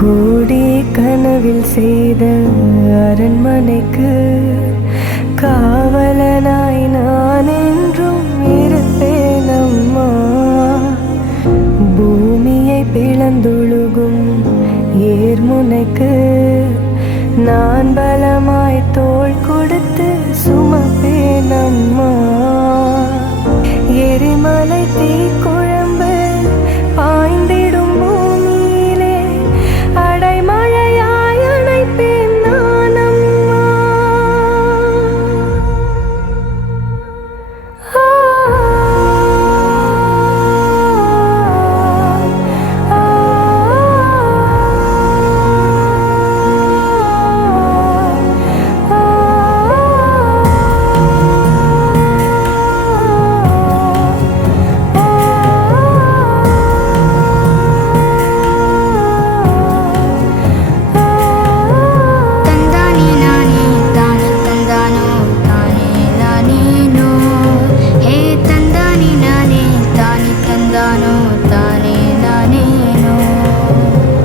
கூடி கனவில் செய்த அரண்மனைக்கு காவலனாய் நான் என்றும் இருப்பேனம்மா. பூமியை பிளந்துழுகும் ஏர்முனைக்கு நான் பலமாய் தோள் கொடுத்து சுமப்பேனம்மா. எரிமலை தீ